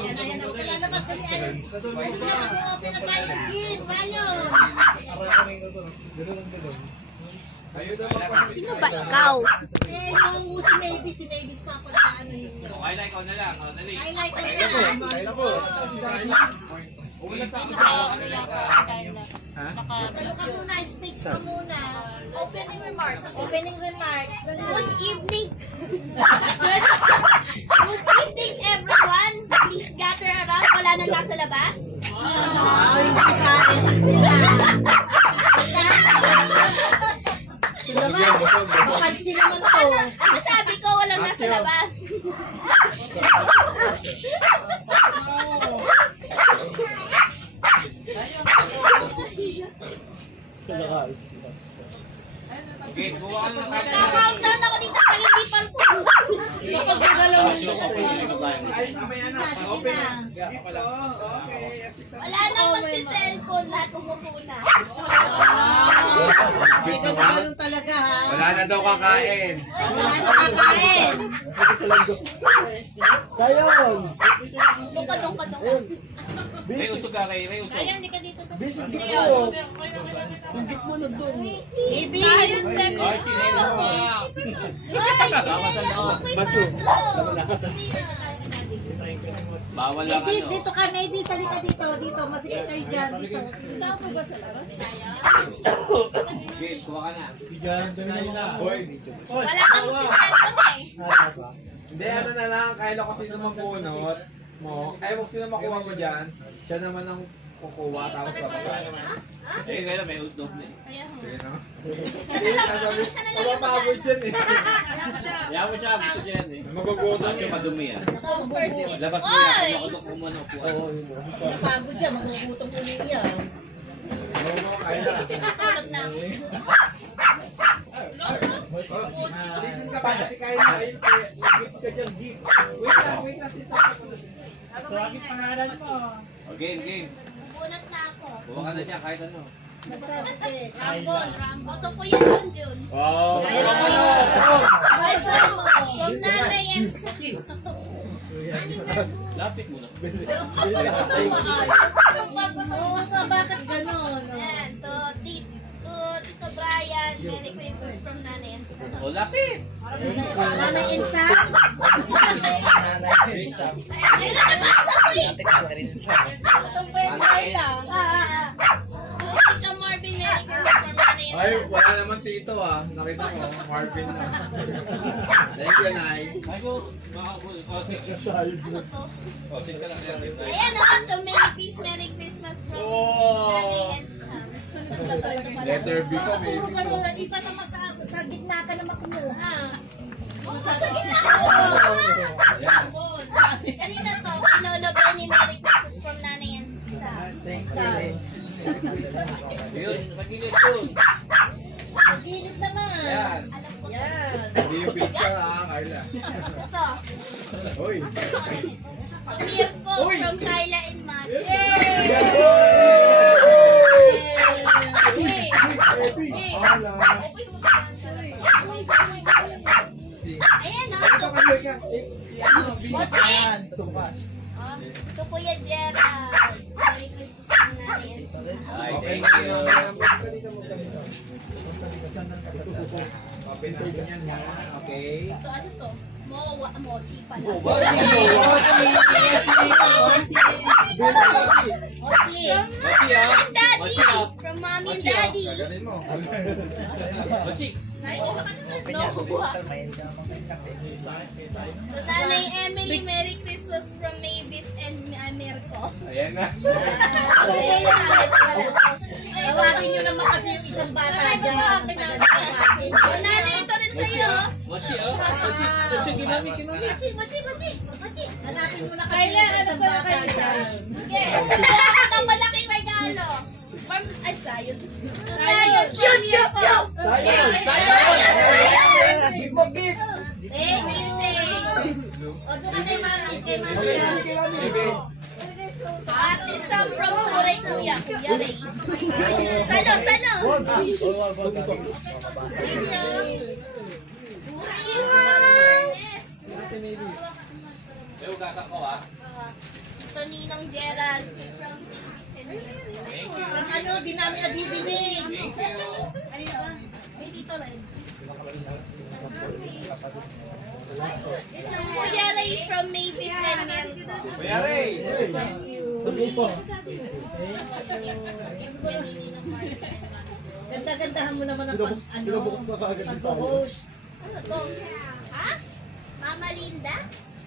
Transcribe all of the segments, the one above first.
Ayan, lalabas dali. Hindi ka mag-open na tayo ng game. Sayang. Sino ba ikaw? Eh, yung si Mavis papadaan ninyo. Kayla, ikaw na lang. Dali. Highlight ko na. Ano ka muna, speech ka muna. Opening remarks. Opening remarks. Good evening. Good evening, everyone. Please gather around. Wala nang nasa labas. Ay, hindi sa akin. Sila. Bukad sila man to. Ano sabi ko? Walang nasa labas. Okay, buwa ka na. Nagka-countdown ako dito pag hindi pa po. Kapag nagalaw nyo. Wala nang magsiselfon. Lahat umupo na. Ay, ganun talaga ha. Wala na daw kakain. Wala na kakain. Sayang! Doon ka. May usog ka kayo, may usog. Ayaw, hindi ka dito. Bisig ko! Yung git mo na doon. Baby! Ay, chinelo pa. Ay, chinelas. Ako'y pasok. Bawal lang Mavis, ano. dito ka. Mavis, halika dito. Dito, masikip kayo dyan. Dito. Ako ba sa labas? Okay, kuha ka na. Wala kang magsiselfon eh. Hindi, ano na lang, kaya ko sino mapunot mo. Ay, kung sino makuha mo dyan, siya naman ang kukuha, tapos papasahin. Eh, kaya may usog na. Kaya ho. Sige na. Isa na lang yung Mapapagod dyan eh. Kaya mo siya, gusto niya yan eh. Magugutom Sabi eh. madumi yan. first hit. Labas mo yan, Oy! kulok mo muna upuan. Napagod dyan. Magugutom uli yan. Oo, kaya na. Tulog na ako. Listen ka ba? Kasi kaya na kayo, gift ka dyan, gift. Wait na, sit down. Okay. Bunot na ako. Kuha ka na siya, kahit ano. Basta, sige. Rambon. Boto ko yan, Junjun. Wow! Ay, saan mo? From nanay and Lapit mo na. Oo nga, bakit ganon? Ayan, to Tito Brian, Merry Christmas from nanay and son. O, lapit! Nanay Insan? Ayun na nabasa ko eh! Itong pwede kayo lang. To Tito Marvin, Merry Christmas from nanay and Ay, son. wala naman tito ah. Nakita mo, Marvin na. Thank you, Nay. Ay ko, makakul. O, sige. Ano to? O, sige ka lang. Ayan naman to, Merry Peace, Merry Christmas from nanay and son. Letter B ko, Puro maybe. ganon. Iba naman sa gitna ka na makumuha. Sa gitna ako! Kanina to, Pinono Benny, Merry Christmas from nanay and son. Yun, sa gilid yun. Gilid naman. Yan. Alam ko to. Yan. Hindi yung picture ah, Carla. Ito. Uy. To Mirko from Kyla and Match. Ayan o. Ito Kuya Gerald. Merry Christmas from nanay and son. Ay, Okay, thank you. Papinagin yan ha. Okay. Ito ano to? Mochi pala. Mochi. Mochi ah. From Daddy. Mochi ah. From Mommy and Daddy. Gagalin mo. Mochi. To Nanay Emily, Merry Christmas from Mavis and Mirko. Ayan na. Tawagin nyo naman kasi yung isang bata dyan. To Nanay, ito rin sa'yo. Mochi ah. Mochi. Mochi, ginamit. Hanapin mo na kasi Kailan, yung ano isang ba bata kayo? dyan. Sige, wala ako ng malaking regalo. From, ay, Sayon. To Sayon, from Mirko. Thank you. O, doon ka kay Mami. Kay Mami yan. Ate Sam from Suray, Kuya. Kuya Ray. Salo. Buhay yung Ernest. Babasa ko ah. Tito Ninong Gerald from Baby Thank you. Ang ano, di namin nadidinig. Thank you. May dito rin. Yung Kuya Ray from Mavis and Mirko. Kuya Ray! Ganda-gandahan mo naman ang pag-host. Ano to? Ha? Mama Linda?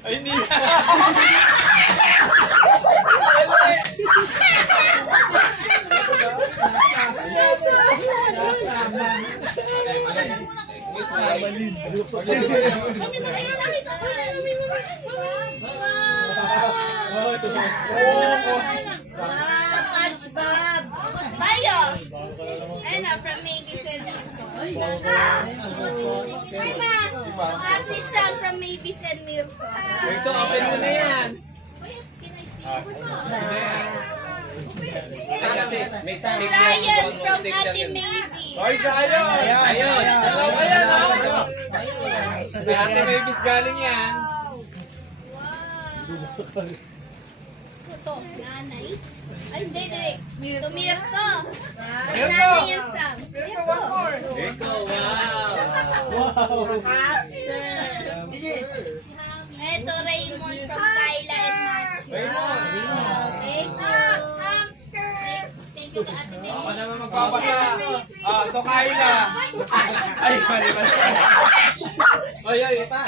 Ay, hindi. Excuse me. Ayun, nakita ko na. Punch Bob! Tayo! Ayun na, from Mavis and Mirko. Hi, ma! Yung Ate Sam from Mavis and Mirko. Ito, open mo na yan. Ay, ate, may So, stick Zion yan. from Stick Ate yan. Maybe. Hoy, Zion! Ayun. Hello, ayan, oh. May Ate Mavis galing yan. Ito, nanay. Ay, hindi. Ito, Mirko. Ay, Mirko! nanay yan, Sam. Mirko, one more. Ikaw, wow. Ito, Raymond from Kyla and Matthew. Raymond. Thank you. Thank you to Ate May. Ako naman magpapasa. Ito Kyla. Ay, mali. Ay, pa.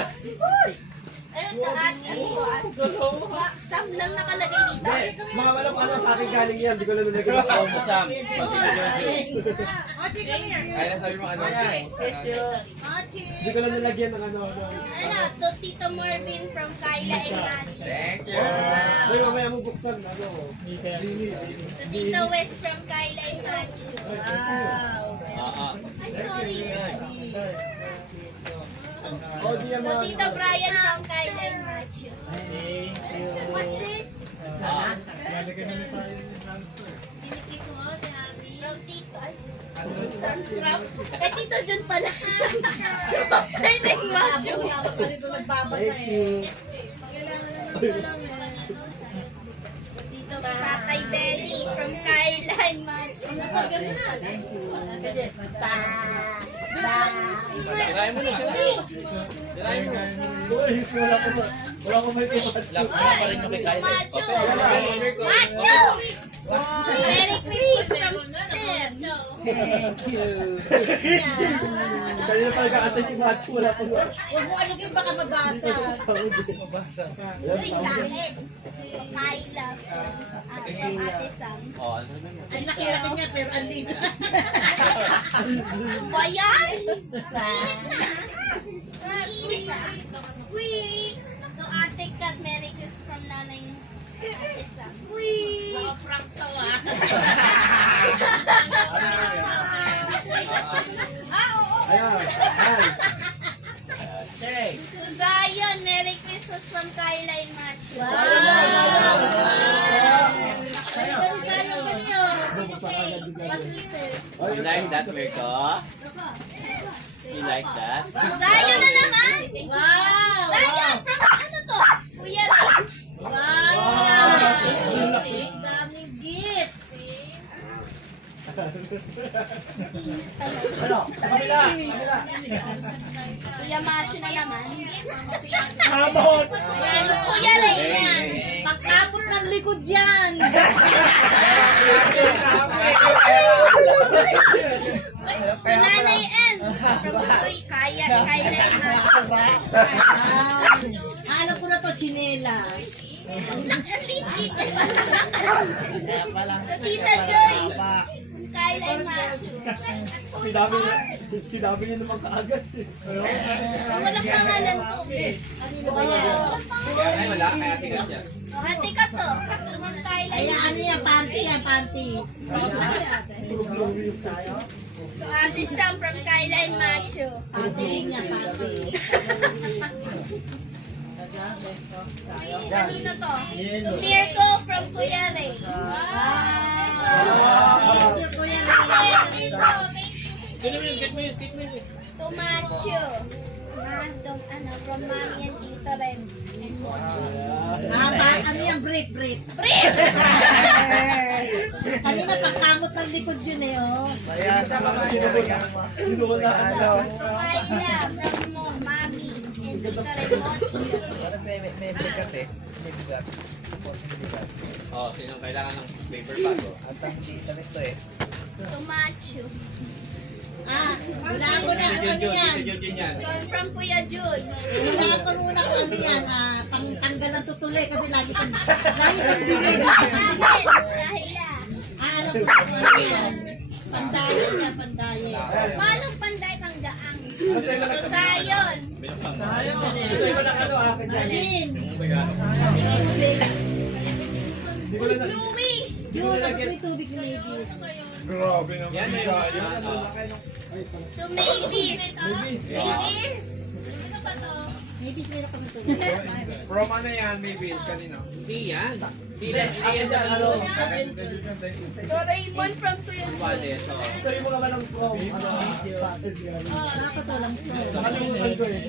Ayun, to Ate Nico. Sam lang nakalagay dito. Mga walang ano sa akin galing yan. Hindi ko lang nilagay ng Oh, Sam. Ay, nasabi mo ano? Hindi ko lang nilagyan ng ano. Ano, to Tito Marvin from Kyla and Matthew. Thank you. Ay, mamaya mo buksan. Ano? To Tito West from Kyla and Matthew. Wow. Ay, sorry. Oh, di yan To mga... Tito Brian from Kyla and Matthew. What's this? From Tito. Ay. Eh, Tito John pala. Kyla and Matthew. Ako pa rin nagbabasa Thank eh. you. Tito Tatay Benny from Kyla and Matthew. Sirahin mo na, sirahin. Sirahin mo. Uy, wala ko ba? Wala ko may tumat. Lap pa rin yung kay Kylie. Macho! Okay. Macho! Merry Christmas from Sam! Kanina pa nag-aantay si Macho. Wala ko ba? Huwag mo ano kayo baka mabasa. Uy, sa akin. Yung Kyla. Yung Ate Sam. Oh, ano naman? Ang laki-laki niya pero ang liit. Bayan! Mainit na. Wee! So, Ate Kat, Merry Christmas from Nanay Ate Sam. Wee! Sobrang tawa. Ayan. Ayan. To Zion, Merry Christmas from Kyla and Matthew. What is it? You like that, Mirko? You like that? Zion na naman! Wow! Zion! From ano to? Kuya Ray. Wow! Ang daming gifts. Ano? Sa kabila. Kuya Macho na naman. Habon. Ayan, Kuya Ray yan. Pagkapot ng likod yan. Si Nanay N. From Kyla and Matthew. Alam ko na to, chinelas. So, Tita Joyce. Kyla and Matthew. Sinabi niya naman kaagad. Walang pangalan to. Ay, wala. Kaya tingnan niya. O, ate ka to. From Kyla Ay, and ano yan, panty yan, panty. to Ate Sam from Kyla and Matthew. Panty rin yan, panty. Kanino to? To Mirko from Kuya Ray. Thank you, Kuya Ray. Get mo yun, get mo yun. To Matthew. From Mommy and Tito Red and Mochi. Ano yan? Brief. Kanina pagkamot ng likod yun eh, oh. Kaya sa mga Hindi na ano. Kayla from Mommy and Tito Red Mochi. May bigat eh. May bigat. Oh, sinong kailangan ng paper bag? Oh? Ang tangkita nito eh. Tomacho. Hulaan ko na kung ano yan. Yun yan. Going from Kuya Jun. Hulaan ko muna kung ano yan. Pangtanggal ng tutuloy kasi lagi kang bigay. Akin. Kayla. Alam ko kung ano yan. Pandayan yan, pandayan. Paano panday ng gaang? Ano sa'yo na So, sayon. Binuksan mo. Gusto ko ng ano akin dyan. Alin? Yung regalo. Tubig. Hindi ko na Louie. Yun, ako may tubig maybe. Grabe naman Yan, siya. yan. Oh. To Mavis. Mavis. Mavis. Maybe meron kami tubig. From ano yan, Mavis, kanino? Hindi yan. Hindi yan. Hindi yan. ano. To Raymond from Kuya Jun. Wallet. Oh. Sa'yo mo naman ang prom. Satis yan. Nakakatulang to. Nakalimutan ko eh.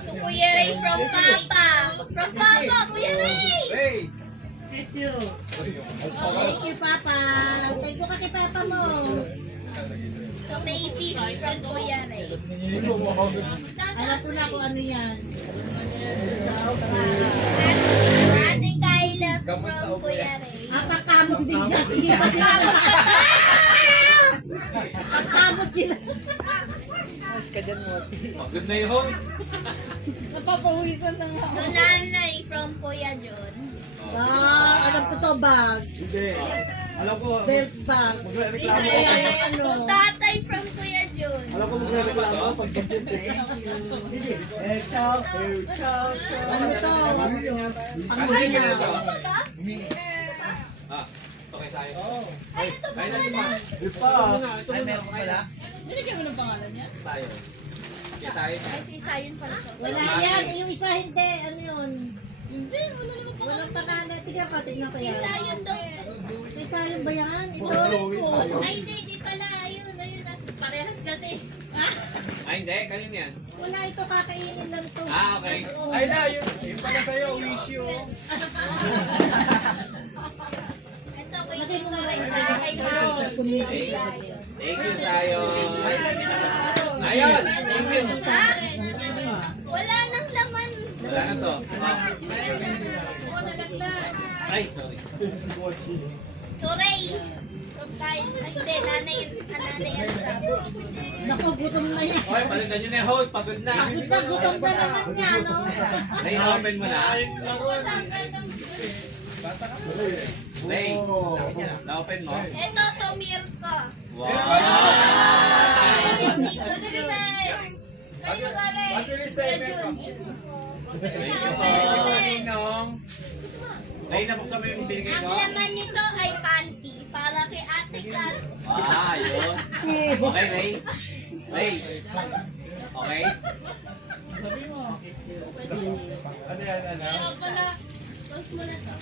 To Kuya Ray from Papa. From Papa, Kuya Ray. Hey! Thank you, Papa. Thank you ka kay Papa mo. To Mavis from Kuya Ray. Alam ko na kung ano yan. Ate Kyla from Kuya Ray. Pagkamot din dyan. Hindi pa sila pagkamot sila. Good na yung host. Napapawisan na nga. To Nanay from Kuya Jun. Alam ko to bag. Hindi. Alam ko. Belt bag. Magre-reklamo ako. Ano? To Tatay from Kuya Jun. Alam ko magre-reklamo ako pag budget eh. Ciao. Ciao. Ano to? Ay, Pangina. ano ba to? Ah, okay sa'yo. Ay, ito ba Ay, wala? Ipa. Ito muna. Pala? Binigyan mo ng pangalan niya? Tayo. Yung tayo. Ay, si Sayon pala to. Wala yan. Yung isa hindi. Ano yun? Hindi. Walang pangalan. Tignan pa. Tignan pa Si yan. Sayon daw. May sayang ba yan? Ito. Ay, hindi pala. Ayun. Parehas kasi. Ay, hindi. Kanino yan? Wala ito. Kakainin lang ito. Okay. Ay la, yun pala sa'yo, wish you. Ito kay Tito Ray. Kay Mao. Sayon. Thank you tayo. Ayun. Thank you. Ha? Wala nang laman. Wala na to. Ay, sorry. Si Mochi. To Ray. From Kyle. Ay, hindi. Nanay Elsa. Naku, gutom na yan. Hoy, palitan nyo na yung host. Pagod na. Gutom na naman niya, no? Ray, open mo na. Ray, na-open mo. Ito, to Mirko. Wow. Tito Jun. Kayo galing. Actually, Kuya 7 Jun. Thank you po. Ninong. Ray, nabuksan mo yung binigay Ang ko? laman nito ay panty para kay Ate Kat. Ah, yun. Okay, Ray. Ray. Okay? Ano yan, ano? Post mo na to.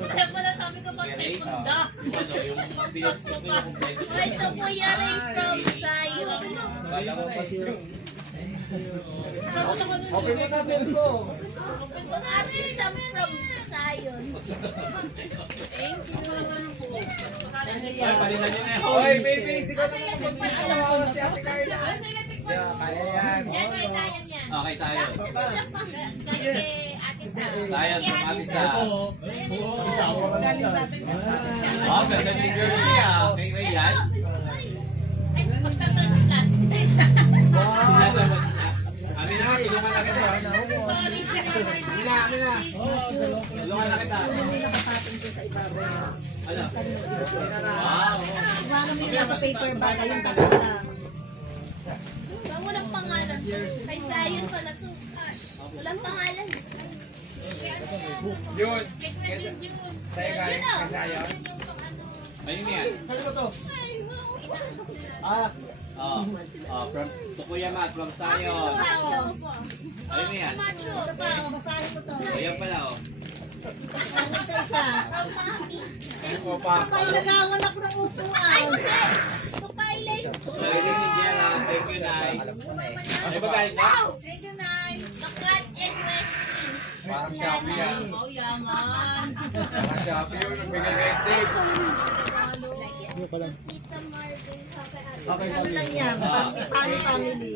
Okay, Ray. Ano, yung bilis ko yung complaint. O, ito Kuya Ray from Sayon. Kala mo kasi open mo na belt ko. Ate Sam from Sayon. Ay, palitan nyo na yung host. Hoy, baby, ikaw na lang magpapalawa si Ate Carla. Kaya yan. Okay, tayo. Tayo, tumapit sa... Oh, ganda na yung girl niya. Okay, Ray, yan. Amin na, tulungan na kita. Amin na. Tulungan na kita. Ano? Wow. Iwanan mo nila sa paper bag. Ayun, tatlo lang. Saan walang pangalan? Kay Sayon pala to. Walang pangalan. Yun. Sa'yo Yun, guys, oh. kasayon. Ayun yan. Ano ba to? Ah, Oh, from Tukuyama, from Sayon. Ayun yan. Macho. Ito pa, basahin mo to. Ayan pala, oh. Ano isa-isa? From Mami. O pa. Kapag nagawan ako ng Ay, upuan. hindi. To Kylie Galing ni Jenna. Thank you, Nay. Ay, ba galing na? Thank you, Nay. Bakat and Wesley. Parang Shopee yan. Oh, yaman. Parang Shopee yun. Nagbigay kay Dave. Tita Marvin. Ano lang yan? Family.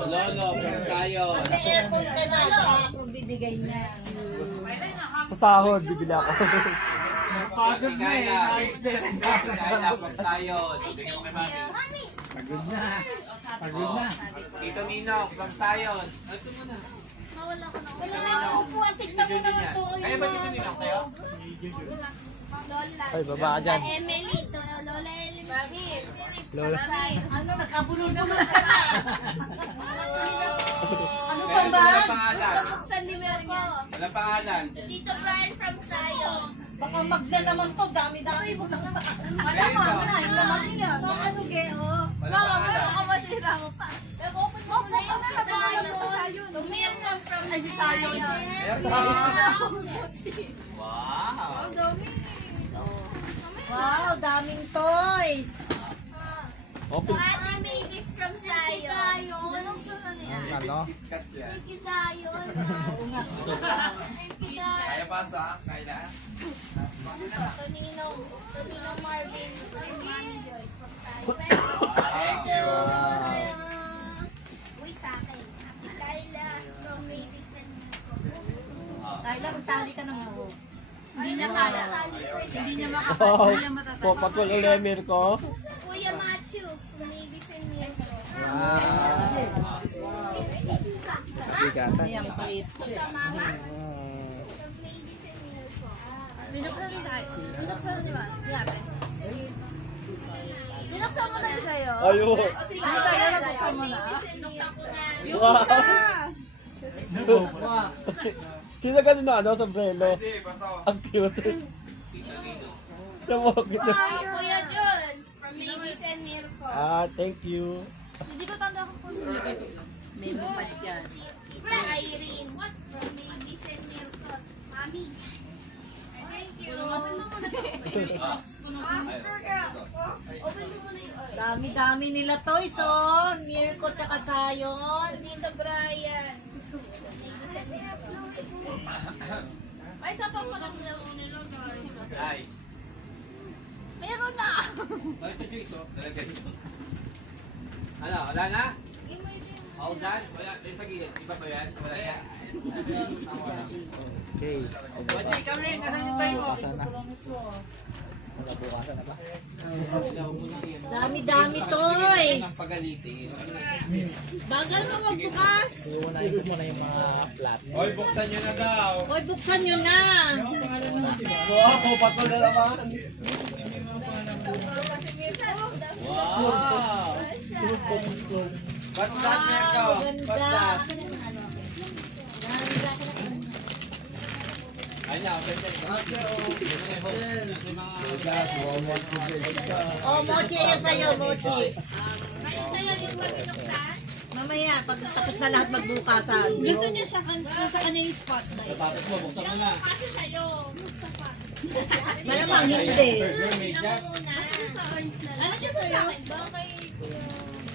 Lolo, from tayo. Pag may aircon ka na, baka akong binigay niya. Sa sahod, bibili ako. Pagod na eh. Kaya, from tayo. Bigyan mo kay Mami. Mami. Pagod na. Tito Ninong, from Sayon. Ito mo na. Mawala ko na. Wala nga ako po. Tignan mo naman to. Kaya ba Tito Ninong kayo? Lola. Ay, baba ka dyan. Emily. Lola Emily. Mami. Lola. Ano, nagkabulol-bulol ka na. Ano pa Kaya ba? wala pangalan. Buksan limer ko. Wala pangalan. Tito Brian from Sayo. Baka magna naman to. Dami-dami mo na. Wala Ayun mo. to. Ano naman yan? Ano, Geo? Wala pangalan. Masira mo pa. Nag-open mo na yung pangalan sa Sayo. Tumir ko from Sayo. Wow. Wow, daming toys. Open. Ate Mavis from Sayo. Anong sunan niya? Ano? KitKat yan. Thank you, Sayo. Thank you, Kaya pa sa? Kaya? Tonino Marvin and Mami Joy from Sayo. Thank you. Uy, sa akin. Kyla from Mavis and Nico. Kayla, magtali ka ng buhok. Hindi niya kaya. Hindi niya Wow. Popatol ulit ko. Kuya Machu from Mavis and Nico. Bigatan. Ayan, pait. Tita Mama from Mavis and Nico. Binuksan ni sa'yo. Binuksan ni ba? Ni ate. Binuksan mo na yun sa'yo. Ayun. Ano sa'yo na buksan mo na? Wow. Sino ganun na ano, sombrero? Hindi, bato. Ang cute. Namok ito. Kuya John from Mavis and Mirko. Thank you. Hindi ko tanda kung kung may lupat dyan. Tita Irene from Mavis and Mirko. Mami. Thank you. Open mo muna ito. Open mo muna yun. Dami-dami nila toys, oh. Mirko tsaka Sayon. Tito Brian. Mavis and Mirko. Ay, sa pagpagkakulaw nila. Ay. Meron na. Ito, Joyce, oh. Talaga yun. Ano, wala na? All done? Wala. Yung sa gilid. Iba ba yan? Wala yan? Okay. Bachi, ikaw rin. Nasaan yung tayo mo? Bukasan na. Wala bukasan na ba? Dami-dami toys. Ang pagalitin. Bagal mo magbukas. Uunahin ko muna yung mga flat. Hoy, buksan nyo na daw. Hoy, buksan nyo na. Wow, popatol na naman. Wow! What's that, Mirko? What's that? Ay na, open dyan. Oh, mochi yan sa'yo, mochi. Ayun sa'yo yung mabinuksan. Mamaya, pag tapos na lahat magbukasan. Gusto niya siya sa kanya yung spotlight. Sapatos mo, buksan mo na. Kasi sa'yo. Buksan pa. Malamang hindi. Tingnan mo muna. Ano dyan sa akin? Ba kay...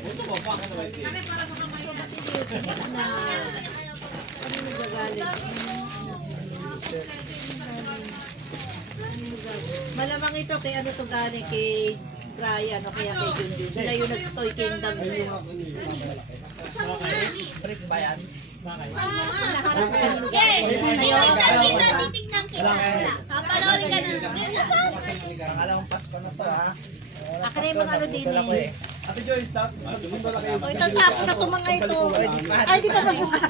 Ito mo, bakit na ba ito? Malamang ito kay ano to galing kay Brian o kaya kay Jundi. Sila yung nag-toy kingdom nila. Trip ba yan? Naharap ka kanino Okay, galing. titignan kita. Papanoorin ka na. Yun na sa Pangalawang Pasko na to ha. Akin na yung mga ano din eh. Ate Joyce, tapos O ito tapos na itong mga ito. Ay, di ba nabukas?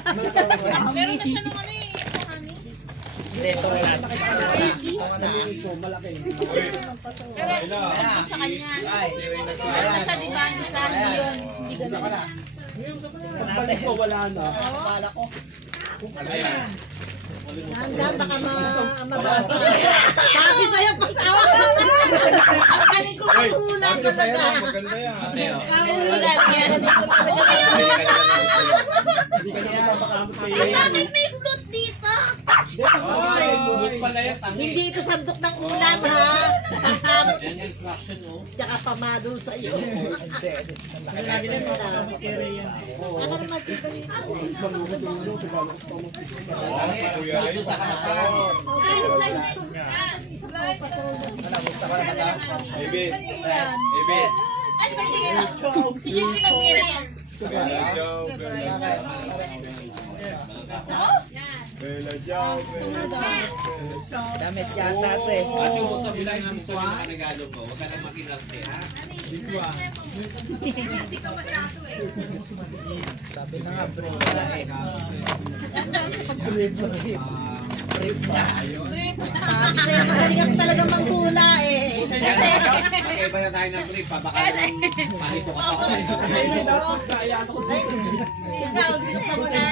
meron na siya nung ano eh. honey. Hindi, ito rin natin. Kayla. Sa kanya. Si Ray na siya. Meron na siya, di ba? Ang isa, hindi yun. Hindi ganun. Pagbalik ko, wala na. Akala ko. Ano yan? Handa, baka mabasa. Sabi sa'yo, pasawa ka na! Ang galing ko mahula talaga. Maganda yan. Kamulat yan. Hindi ka na mapakamot kay Ay, bakit may flute dito? Ay, buksan pala yan. Hindi ito sandok ng ulam, ha? Paham. Yan yung instruction, oh. Tsaka pamado sa iyo. Lagi din sa kere yan. Ano naman dito dito? Sa harapan. Ibis. Ibis. Ano ba yun? Sige, sige, sige. Bella Jow, Bella Jow. Damit yata ito eh. At yung sa bilang ng gusto yung mga regalo mo, huwag ka nang mag-inarte, ha? Sabi na nga, brief na eh. Brief. Kaya magaling ako talaga manggula eh. Iba na tayo ng brief, ha? Baka palito ka pa. Ikaw, dito ka muna.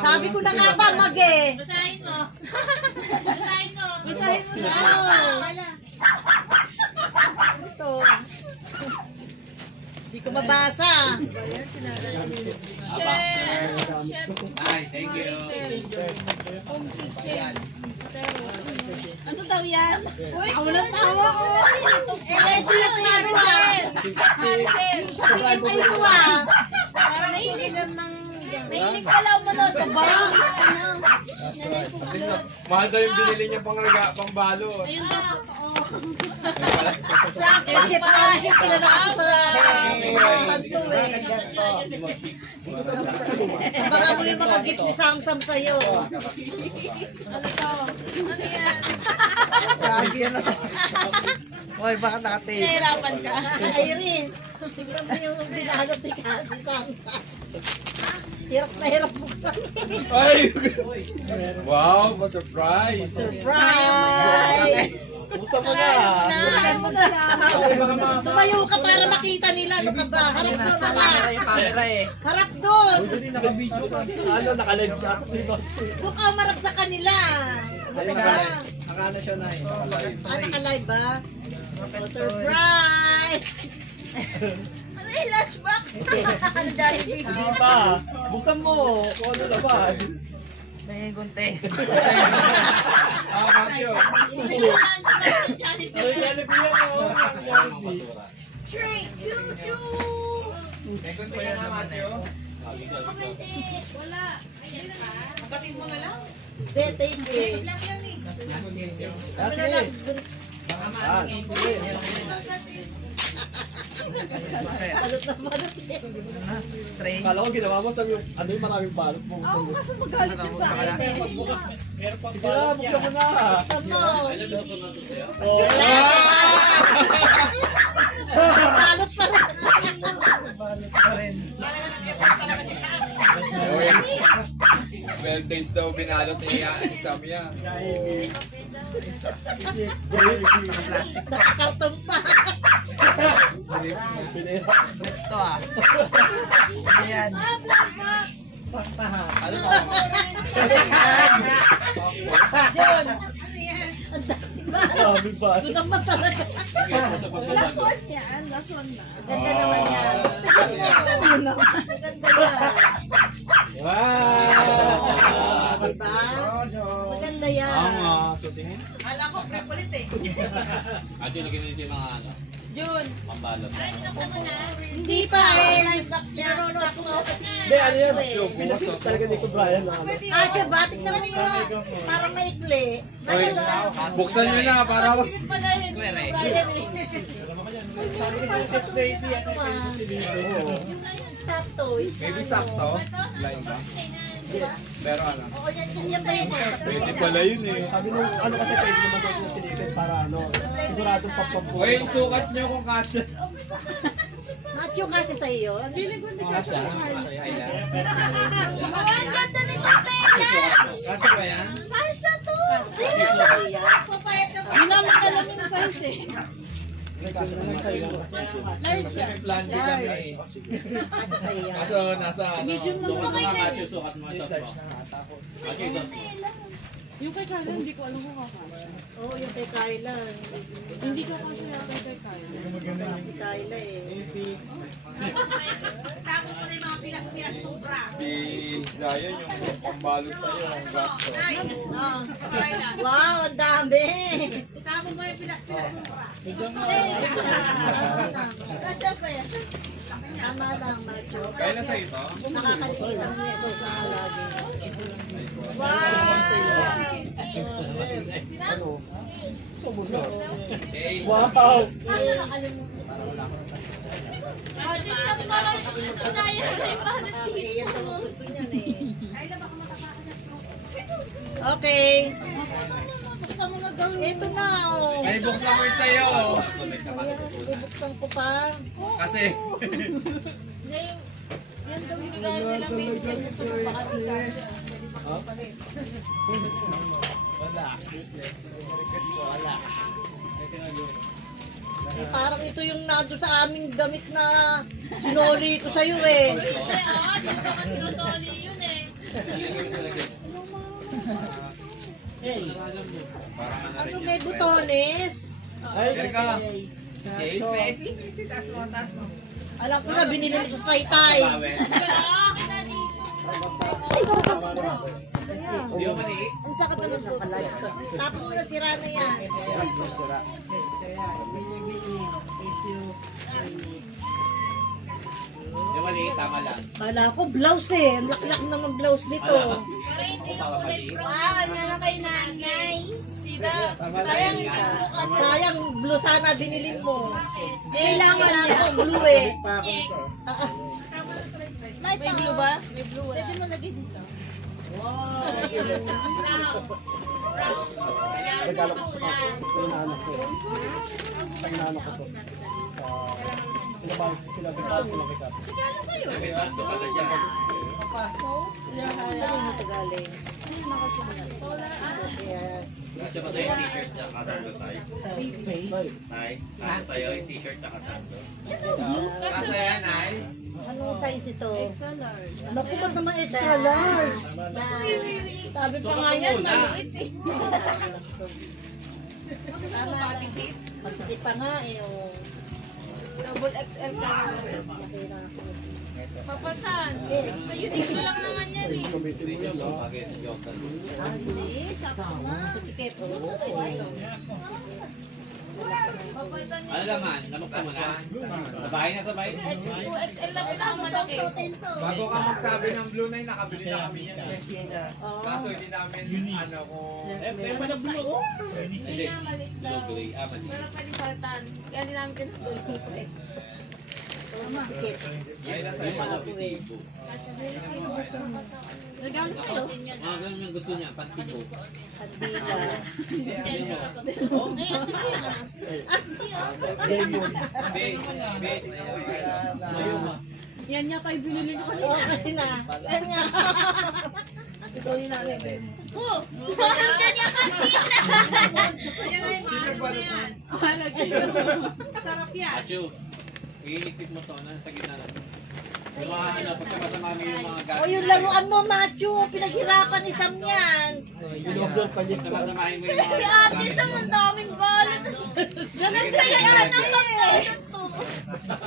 Sabi ko na nga ba, mag eh. Basahin mo. Basahin mo. Basahin mo na. Ito. Hindi ko mabasa. Ay, thank you. Ano daw yan? Ako na tawa ko. Ito yung klaro ah. Sabihin pa ito ah. Parang suligan ng... Mahilig pala umunod. Ba? Mahal daw yung binili niya pang balo. Ayun na. Kasi paano siya kilala ko sa pagto eh. Baka mo yung mga gift ni Samsam sa'yo. Ano to? Ano yan? Lagi yan ako. Hoy, baka nakatape. Nahirapan ka. Irene, tignan mo yung binalot ni Kasi Samsam. Hirap na hirap buksan. Ay! Wow, ma-surprise! Surprise! Buksan mo na. Buksan mo na. Tumayo ka para makita nila. Ano ka ba? Harap doon na. Yung camera eh. Harap doon. Hindi naka-video ka. Ano, naka-live chat. Doon ka umarap sa kanila. Ano ba? Akala siya na eh. Naka-live ba? Oh, surprise! Ano yung flashback? Ano dahil video? Hindi pa. Buksan mo. Kung ano laban. May gunte. Matthew. Ay, Jollibee yan o. Jollibee. Drink, choo-choo! May kunti ka na, Matthew. Wala. Ayan pa. Kapatid mo na lang? Hindi, thank you. Lang yan eh. Ano na lang? Balot na balot eh. Kala ko ginawa mo sa ano yung maraming balot mo. Oo, kaso magalit yan sa akin eh. Sige na, buksan mo na. Buksan mo. Oh. Balot pa rin. Balot pa rin. 12 days daw binalot ni Samia. Nakakarton pa. Ito ah. Ayan. Ano ba? Grabe ba? Ito naman talaga. Last one yan. Last one na. Ganda naman yan. Tigas mo. Ganda yan. Wow! Diba? Maganda yan. So tingin. Kala ko pre-pulit eh. At yung lagyan nito yung mga ano, Jun. pambalot. Hindi pa eh. Nanonood ko nga. Hindi, ano yan? Pinasit talaga ni Brian na ano. Ah, siya batik naman yun. Parang maikli. Oy, buksan nyo na para wag... Pilit pala yun. Brian eh. Stop toys. Maybe sakto. Line ba? Pero ano? Oo, yan pwede. Pwede pala yun eh. Sabi nung ano kasi pwede naman daw yung silipin para ano, siguradong papabuhay. Uy, sukat nyo kung kasya. Macho kasi sa iyo. Kasya? Oh, ang ganda nito, Bella! Kasya ba yan? Kasha to! Papayat ka pa. Hindi namin alam yung size eh. Large Kasi may plan din kami. Sa iyo. Kaso nasa ano. Sukat mo nga kasya, sukat mo sa to. Okay, so. Yung kay Kyle, hindi ko alam kung kakasya. Oo, yung kay Kylan. Hindi ko kasi kay Kyle. Si Kyla eh. Tapos mo na yung mga pilas-pilas ng bra. Si Zion yung pambalo sa'yo, ang gasto. Ah. Wow, ang dami. Tapos mo yung pilas-pilas ng bra. Kasya pa yan. Tama lang, Macho. Kaya na sa ito? Nakakalimutan mo yung susa ko lagi. Wow! Oh, this is parang sunayan mo na yung bahalat Kaya dito. ito gusto niyan eh. Okay. Ito na oh. Ay, buksan mo yung sa'yo. Bubuksan ko pa. Kasi, Yan daw yung gagawin nilang babysit mo sa magpakasika. Wala. Request ko, wala. Eh, parang ito yung nado sa aming gamit na sinoli ko sa'yo eh. Kasi dito ka tinutoli yun eh. parang ano rin Ano yun. may butones? Ay, Erika. James, Messi, taas mo. Alam ko na binili mo sa Taytay. Kaya, kita dito. Di ba mali? Ang sakit na ng tapos mo na sira na yan. Di ba mali? Tama lang. Kala ko blouse eh. Ang laklak naman blouse nito. Para hindi O yung baka kulay mali? brown. Wow, na kay nanay. Sila, sayang hindi blue ka. Sayang blue sana binili mo. Kailangan niya blue eh. May blue ba? May blue wala. Pwede mo lagay dito. Brown. Brown. Kailangan mo sa ulan. Inaano ko. Inaano ko to. Sa pinabigyan ko na kita. Ano mo ito galing? Kaya, Kasi yan ay. anong size ito? Naku, ba't naman extra large? Sabi pa nga yan, maliit eh. Tama. Magkikit pa nga eh. Oh. Double XL ka. Papatan. Sa Uniqlo lang naman yan eh. Sikip. Papatan Ano naman? Lamok mo na? Sabay na sabay na. 2XL lang ito ang malaki. Bago ka magsabi ng Blue Nine, nakabili na kami yan. Kaso hindi namin, ano kung... Eh, pa na blue. Hindi Hindi. na maliit daw. Blue gray. Ah, mali. Pero pwede saltan. Kaya hindi namin kinatuloy. Ay, nasa iyo. Regalo sa'yo. Mga ganun yung gusto niya. Pantigo. Handila. Yan niya tayo binili ko. Okay na. Yan nga. Parang ganyan kanina. Yan nga yung maano mo yan. Sarap yan. Achu, iinikpit mo to na sa gitna lang. Yung mga ano, pagkakasama mo yung mga O gamit. yung laruan mo, Machu. Pinaghirapan ni Sam yan. Binogdol pa niya. Pagkakasamahin mo yung Si mga ate sa daming balot. Ganun saya yan ang magbalot to.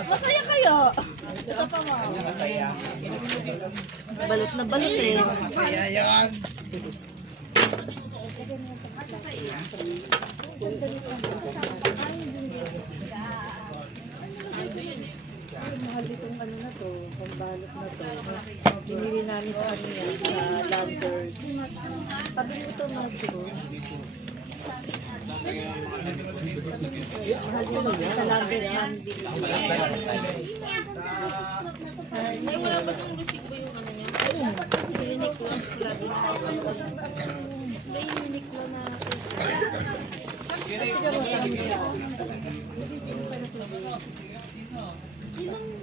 Masaya kayo. Ito pa mo. Balot na balot eh. Masaya yan. Mahal itong ano na to, pambalot na to. Binili namin sa ano yan, sa Landers. Tabi mo ito, Machu. Mahal yun sa Landers namin binili. Ay, wala ba itong resibo yung ano niya? Uniqlo. Grabe. Hindi, yung Uniqlo na.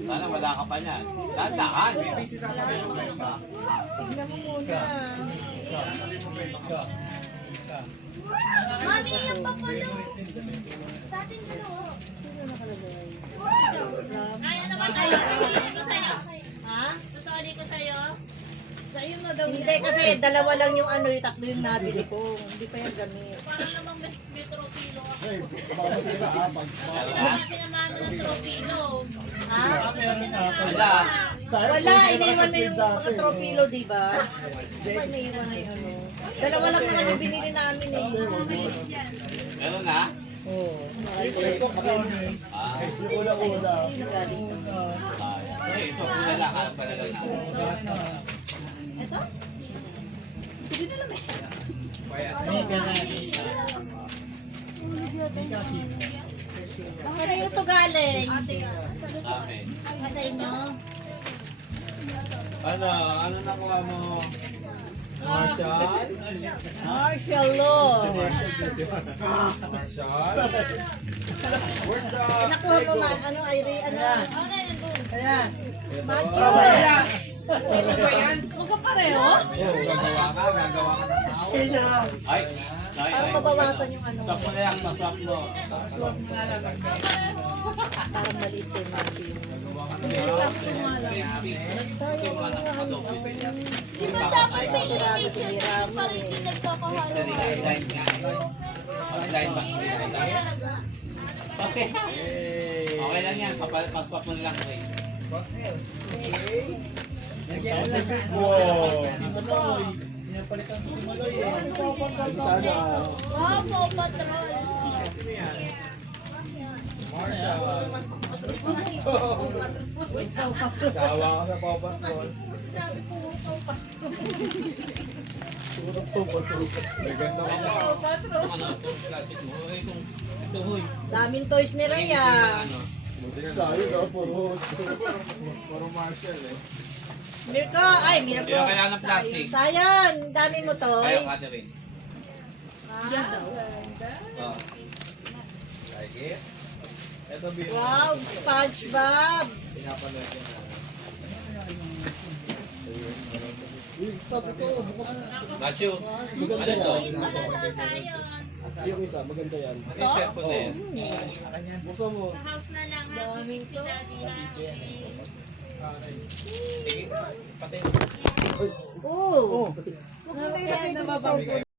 Sana wala ka pa niyan. Dahan-dahan. Bisita kami ng Bangka. Tignan mo muna. Mami, yung papalo. Sa atin dalawa. Kaya naman tayo. Tutuloy ko sa'yo. Ha? Tutuloy ko sa'yo. Sa'yo na daw. Hindi kasi dalawa lang yung ano, yung tatlo yung nabili ko. Hindi pa yan gamit. Parang namang metro kilo ako. Ay, baka masira ha. Pinamami ng Ha? Wala. Wala, iniwan na yung mga tropilo, di ba? Di ba iniwan na yung ano? Dalawa lang naman yung binili namin eh. Meron na? Oo. Ito, kami. Ah. Yung una-una. Galing na. Okay, so wala lang. Hanap ka na lang na. Ito? Hindi na lang eh. Kanino to galing? Amen. Sa inyo? Ano nakuha mo? Marshall? Martial law. Marshall? Where's the... Nakuha mo ma, ano, Irene, ano? Macho. Ano ba yan? Magkapareho? Gagawa ka ng tao. Ay. Para mabawasan yung ano. Swap mo na lang. Swap mo. Para maliit yung natin. Di ba dapat may images pa rin pinagkakahala? Line nga. Line ba? Okay. Okay lang yan. Paswap mo na lang. Sana. Wow, Paw Patrol. Sawa ka sa Paw Patrol. May ganda ka pa. Ano? Itong classic mo. Ito huy. Daming toys ni Rhea. Buti nga Sayo na, puro. Puro Marshall eh. Mirko, ay Mirko. Kaya kailangan ng plastic. Sayan, dami mo Ayaw, toys. Catherine. Oh. Like it? Ito Bill. Wow, SpongeBob. Pinapanood ko na. Sabi ko, bukas. Matthew. Ano to? Yung isa, maganda yan. Ito yung cellphone na yan. Buksan mo. House na lang natin si Daddy. Sige. Patay. Oh. Huwag na tayo nakita sa